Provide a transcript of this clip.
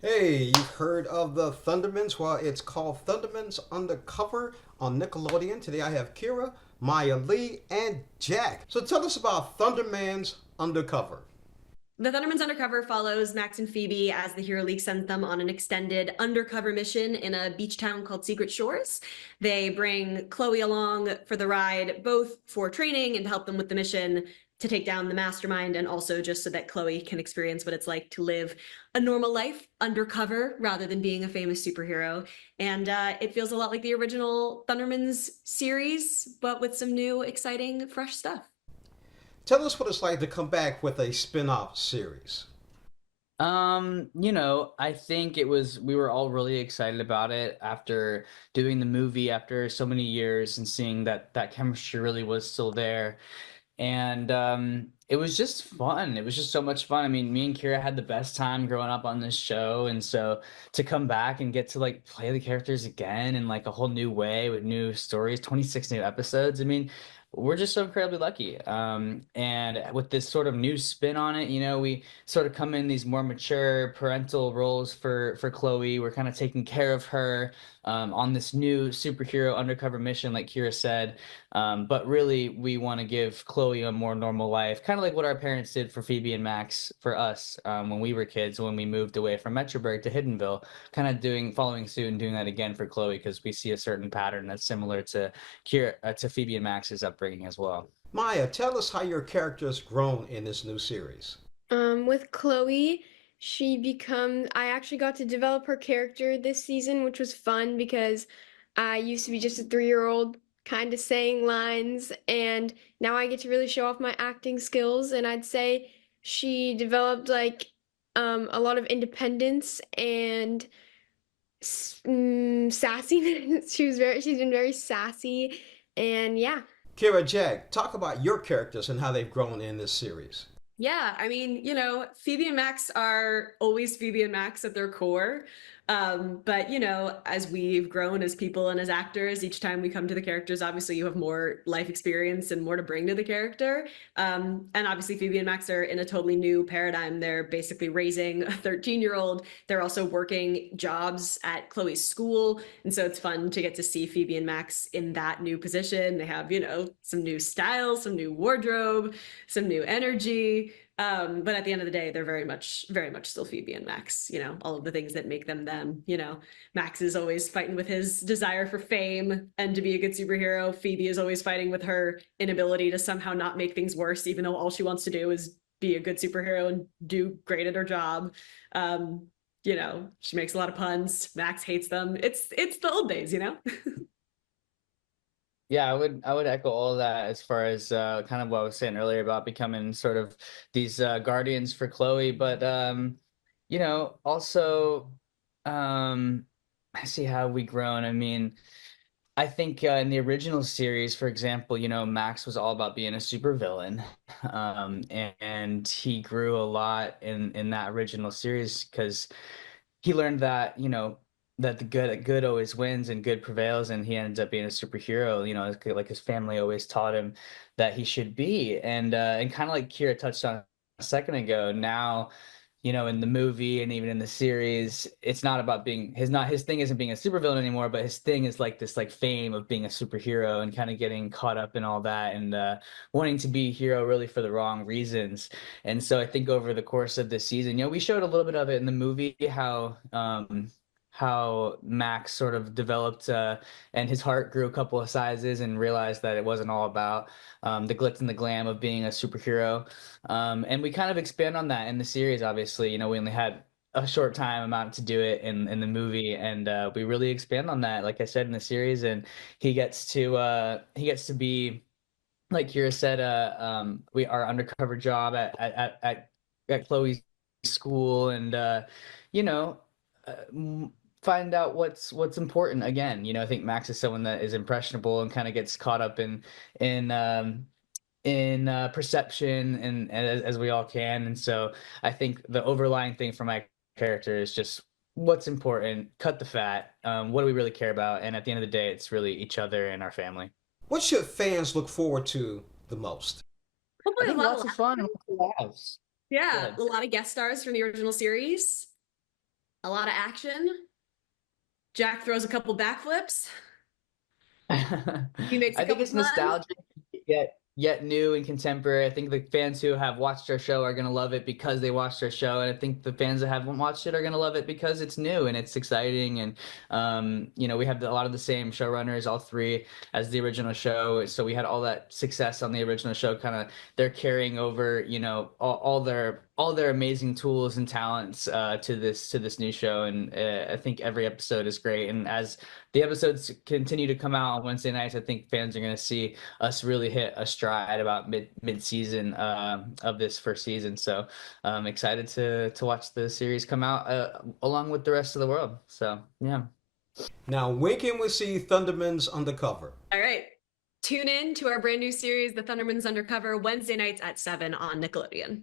Hey, you've heard of the Thundermans? Well, it's called Thundermans Undercover on Nickelodeon. Today I have Kira, Maya Lee, and Jack. So tell us about Thundermans Undercover. The Thunderman's Undercover follows Max and Phoebe as the Hero League sends them on an extended undercover mission in a beach town called Secret Shores. They bring Chloe along for the ride, both for training and to help them with the mission to take down the Mastermind, and also just so that Chloe can experience what it's like to live a normal life undercover rather than being a famous superhero. And it feels a lot like the original Thunderman's series, but with some new, exciting, fresh stuff. Tell us what it's like to come back with a spin-off series. I think we were all really excited about it after doing the movie after so many years and seeing that chemistry really was still there. And it was just fun. It was just so much fun. I mean, me and Kira had the best time growing up on this show, and so to come back and get to like play the characters again in like a whole new way with new stories, 26 new episodes. I mean, we're just so incredibly lucky. And with this sort of new spin on it, we sort of come in these more mature parental roles for Chloe. We're kind of taking care of her on this new superhero undercover mission, like Kira said. But really, we want to give Chloe a more normal life, kind of like what our parents did for Phoebe and Max for us when we were kids, when we moved away from Metroburg to Hiddenville, kind of following suit and doing that again for Chloe because we see a certain pattern that's similar to to Phoebe and Max's upbringing as well. Maya, tell us how your character has grown in this new series. With Chloe, I actually got to develop her character this season, which was fun because I used to be just a 3-year-old kind of saying lines, and now I get to really show off my acting skills. And I'd say she developed a lot of independence and sassiness. She's been very sassy, and yeah. Kira, Jack, talk about your characters and how they've grown in this series. Yeah, I mean, Phoebe and Max are always Phoebe and Max at their core. But as we've grown as people and as actors, each time we come to the characters, obviously you have more life experience and more to bring to the character. And obviously Phoebe and Max are in a totally new paradigm. They're basically raising a 13-year-old. They're also working jobs at Chloe's school. And so it's fun to get to see Phoebe and Max in that new position. They have, some new styles, some new wardrobe, some new energy. But at the end of the day, they're very much still Phoebe and Max. All of the things that make them them. Max is always fighting with his desire for fame and to be a good superhero. Phoebe is always fighting with her inability to somehow not make things worse, even though all she wants to do is be a good superhero and do great at her job. Um, she makes a lot of puns. Max hates them. It's the old days. Yeah, I would echo all of that as far as kind of what I was saying earlier about becoming sort of these guardians for Chloe, but also I see how we grown. I mean, I think in the original series, for example, Max was all about being a supervillain, and he grew a lot in that original series because he learned that that the good always wins and good prevails, and he ended up being a superhero. Like his family always taught him that he should be, and kind of like Kira touched on a second ago. Now, in the movie and even in the series, it's not about being his thing isn't being a supervillain anymore, but his thing is like this like fame of being a superhero and kind of getting caught up in all that and wanting to be a hero really for the wrong reasons. And so I think over the course of this season, we showed a little bit of it in the movie how Max sort of developed and his heart grew a couple of sizes and realized that it wasn't all about the glitz and the glam of being a superhero. And we kind of expand on that in the series. Obviously, we only had a short time amount to do it in the movie, and we really expand on that, like I said, in the series. And he gets to be, like Kira said, we our undercover job at Chloe's school, and you know, find out what's important again. I think Max is someone that is impressionable and kind of gets caught up in perception and as we all can. And so I think the overlying thing for my character is just what's important, cut the fat, what do we really care about, and at the end of the day, it's really each other and our family. What should fans look forward to the most? I Hopefully a think lot of lots of fun and lots of laughs. Go yeah, ahead. a lot of guest stars from the original series. A lot of action. Jack throws a couple backflips. He makes a I think couple it's puns. nostalgic, yet new and contemporary. I think the fans who have watched our show are gonna love it because they watched our show, and I think the fans that haven't watched it are gonna love it because it's new and it's exciting. And we have a lot of the same showrunners, all three, as the original show. So we had all that success on the original show. Kind of they're carrying over, all their amazing tools and talents to this new show. And I think every episode is great. And as the episodes continue to come out on Wednesday nights, I think fans are going to see us really hit a stride about mid season of this first season. So I'm excited to watch the series come out along with the rest of the world. So yeah. Now, when can we see Thundermans Undercover? All right. Tune in to our brand new series, The Thundermans Undercover, Wednesday nights at 7 on Nickelodeon.